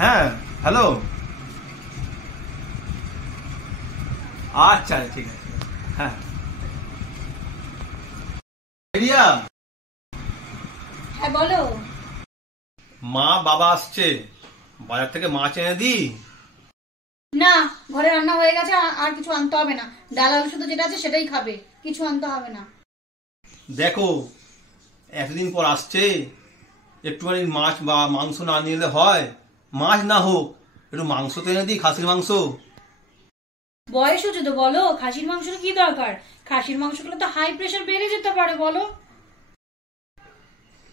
হ্যাঁ হ্যালো, আচ্ছা ঠিক আছে। হ্যাঁ রিয়া, হ্যাঁ বলো। মা বাবা আসছে, বাজার থেকে মাছ এনে দি। না, ঘরে রান্না হয়ে গেছে, আর কিছু আনতে হবে না। ডাল আলু শুধু যেটা আছে সেটাই খাবে, কিছু আনতে হবে না। দেখো এতদিন পর আসছে, একটুখানি মাছ বা মাংস না নিলে হয়? মাছ না হোক, একটু মাংস তো এনে দিই, খাসির মাংস। বয়স হচ্ছে তো, বলো খাসির মাংসের কি দরকার? খাসির মাংস খেলে তো হাই প্রেশার বেড়ে যেতে পারে, বলো।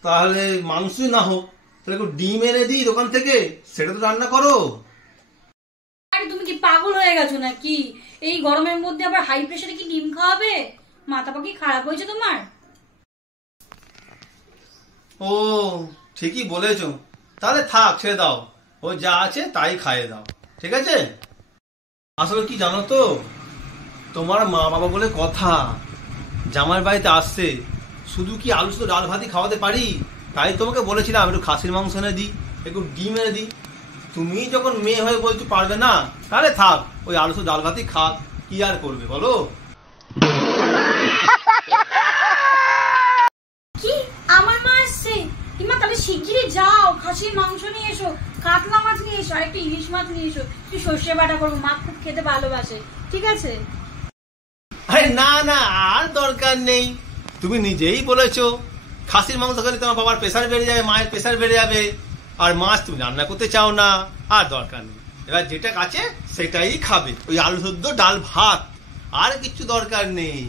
তাহলে মাংসই না হোক, তাহলে একটু ডিম এনে দিই দোকান থেকে, সেটা তো রান্না করো। আরে তুমি কি পাগল হয়ে গেছো নাকি? এই গরমের মধ্যে আবার হাই প্রেশারে কি ডিম খাওয়াবে? মাথা পাকি খারাপ হয়েছে তোমার? ও ঠিকই বলেছো, তাহলে থাক, ছেড়ে দাও, ও যা আছে তাই খাইয়ে দাও, ঠিক আছে। আসলে কি জানো তো, তোমার মা বাবা বলে কথা, জামাই বাড়িতে আসছে, শুধু কি আলু শুধু ডাল ভাতই খাওয়াতে পারি? তাই তোমাকে বলেছিলাম একটু খাসির মাংস এনে দিই, একটু ডিম এনে দিই। তুমি যখন মেয়ে হয়ে বলছো পারবে না, তাহলে থাক, ওই আলু শুধু ডাল ভাতই খা, কি আর করবে বলো। কি, আমার মা আসছে? কিমা তাহলে শিগগিরই যাও, খাসির মাংস নিয়ে এসো, কাতলা মাছ নিয়ে এসো, আর একটু ইলিশ মাছ নিয়ে এসো, একটু সর্ষে বাটা করবো, মা খুব খেতে ভালোবাসে, ঠিক আছে? আরে না না, আর দরকার নেই, তুমি নিজেই বলেছো খাসির মাংস খেলে তোমার বাবার প্রেশার বেড়ে যাবে, মায়ের প্রেশার বেড়ে যাবে, আর মাছ তুমি রান্না করতে চাও না, আর দরকার নেই। এবার যেটা আছে সেটাই খাবে, ওই আলু সেদ্ধ ডাল ভাত, আর কিছু দরকার নেই।